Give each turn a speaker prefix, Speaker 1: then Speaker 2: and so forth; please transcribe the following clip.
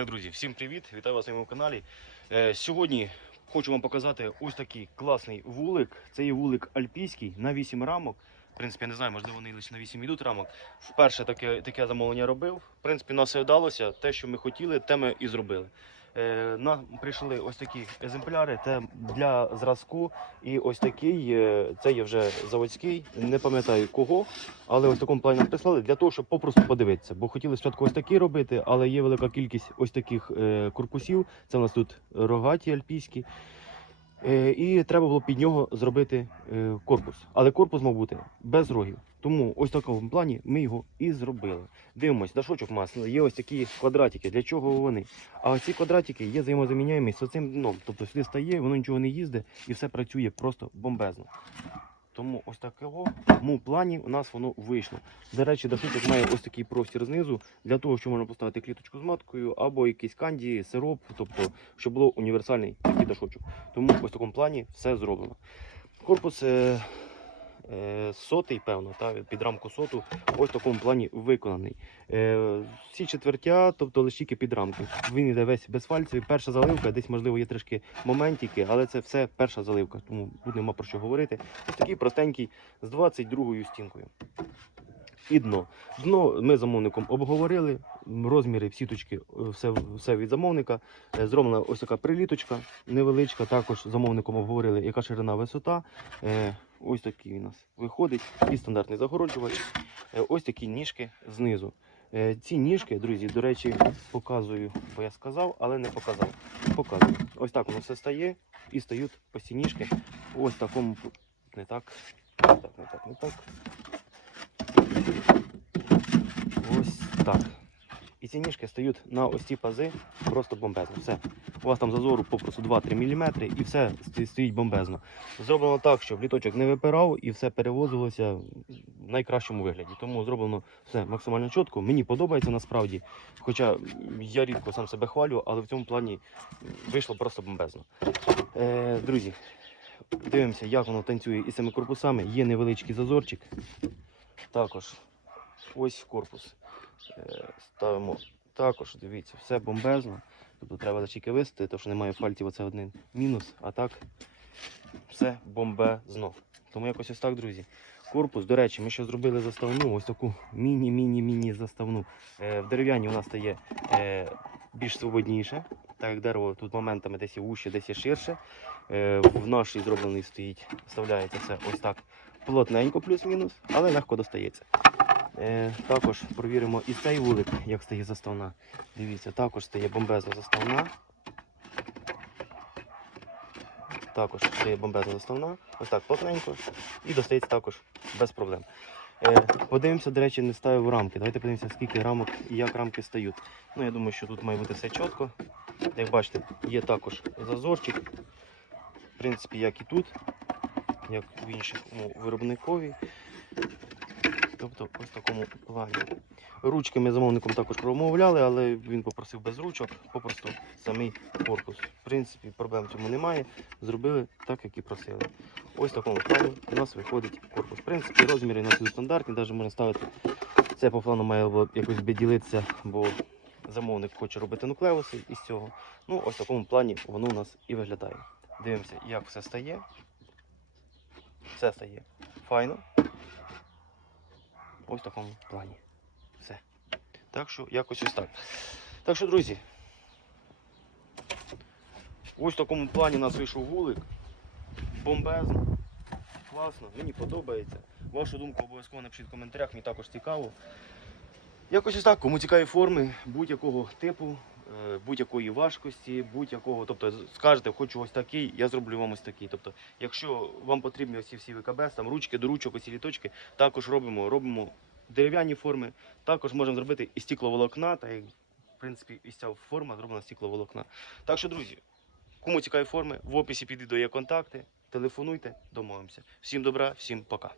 Speaker 1: Так, друзі, всім привіт! Вітаю вас на моєму каналі. Е, сьогодні хочу вам показати ось такий класний вулик. Це є вулик альпійський на 8 рамок. В принципі, я не знаю, можливо, вони лише на 8 йдуть рамок. Вперше таке, таке замовлення робив. В принципі, нас все вдалося. Те, що ми хотіли, те ми і зробили. Е, нам прийшли ось такі екземпляри. Це для зразку. І ось такий, е, це є вже заводський, не пам'ятаю кого, але ось в такому плані нам прислали для того, щоб попросту подивитися. Бо хотіли спочатку ось такі робити, але є велика кількість ось таких е, корпусів. Це у нас тут рогаті альпійські. Е, і треба було під нього зробити е, корпус. Але корпус мав бути без рогів. Тому ось в такому плані ми його і зробили. Дивимось, дашочок масла. Є ось такі квадратики. Для чого вони? А ці квадратики є взаємозаміняємі з цим дном. Тобто сюди стає, воно нічого не їздить і все працює просто бомбезно. Тому ось такого плані у нас воно вийшло. До речі, дашучок має ось такий простір знизу для того, щоб можна поставити кліточку з маткою або якийсь канді, сироп, тобто, щоб було універсальний такий дашочок. Тому ось такому плані все зроблено. Корпус е, сотий, певно, та, під рамку соту, ось в такому плані виконаний. Е, всі четвертя, тобто лише під рамки. Він йде весь безфальцевий. Перша заливка, десь, можливо, є трішки моментики, але це все перша заливка, тому тут нема про що говорити. Ось такий простенький з 22 стінкою. І дно. Дно ми замовником обговорили. Розміри, всі точки, е, все, все від замовника. Е, Зроблена ось така приліточка невеличка. Також замовником обговорили, яка ширина висота. Е, Ось такий у нас виходить. І стандартний загороджувач. Ось такі ніжки знизу. Ці ніжки, друзі, до речі, показую, бо я сказав, але не показав. Показую. Ось так воно все стає і стають ось ці ніжки. Ось такому не так. Не так, не так, не так. Ось так. І ці ніжки стають на ось ці пази просто бомбезно. Все. У вас там зазору попросту 2-3 мм і все стоїть бомбезно. Зроблено так, щоб літочок не випирав і все перевозилося в найкращому вигляді. Тому зроблено все максимально чітко. Мені подобається насправді. Хоча я рідко сам себе хвалю, але в цьому плані вийшло просто бомбезно. Е, друзі, дивимося, як воно танцює із цими корпусами. Є невеличкий зазорчик. Також ось корпус. Е, ставимо також, дивіться, все бомбезно. Тобто треба тільки висити, тому що немає фальтів, оце один мінус, а так все бомбезно. Тому якось ось так, друзі. Корпус, до речі, ми ще зробили заставну, ось таку міні-міні-міні заставну. Е, в дерев'яні у нас стає е, більш свободніше. Так як дерево тут моментами десь є вуще, десь є ширше. Е, в нашій зробленій стоїть, вставляється все ось так плотненько, плюс-мінус, але легко достається. Е, також провіримо і цей вулик, як стає заставна. Дивіться, також стає бомбезна заставна. Також стає бомбезна заставна. Ось так плотненько. І достається також без проблем. Е, подивимося, до речі, не ставив рамки. Давайте подивимося, скільки рамок і як рамки стають. Ну, я думаю, що тут має бути все чітко. Як бачите, є також зазорчик. В принципі, як і тут, як в інших ну, виробникові. Тобто ось в такому плані. Ручки ми замовником також промовляли, але він попросив без ручок, попросту самий корпус. В принципі, проблем в цьому немає. Зробили так, як і просили. Ось в такому плані у нас виходить корпус. В принципі, розміри у нас стандартні, навіть можна ставити. Це по плану має якось би ділитися, бо замовник хоче робити нуклеуси із цього. Ну, ось в такому плані воно у нас і виглядає. Дивимося, як все стає. Все стає файно. Ось в такому плані. Все. Так що якось ось так. Так що, друзі, ось в такому плані у нас вийшов вулик. Бомбезно. Класно, мені подобається. Вашу думку обов'язково напишіть в коментарях, мені також цікаво. Якось ось так, кому цікаві форми будь-якого типу, будь-якої важкості, будь-якого. Тобто скажете, хочу ось такий, я зроблю вам ось такий. Тобто, якщо вам потрібні ось ці всі ВКБ, там ручки до ручок, оці літочки, також робимо. Робимо дерев'яні форми, також можемо зробити і стекловолокна, та як, в принципі, і ця форма зроблена з стекловолокна. Так що, друзі, кому цікаві форми, в описі під відео є контакти, телефонуйте, домовимося. Всім добра, всім пока.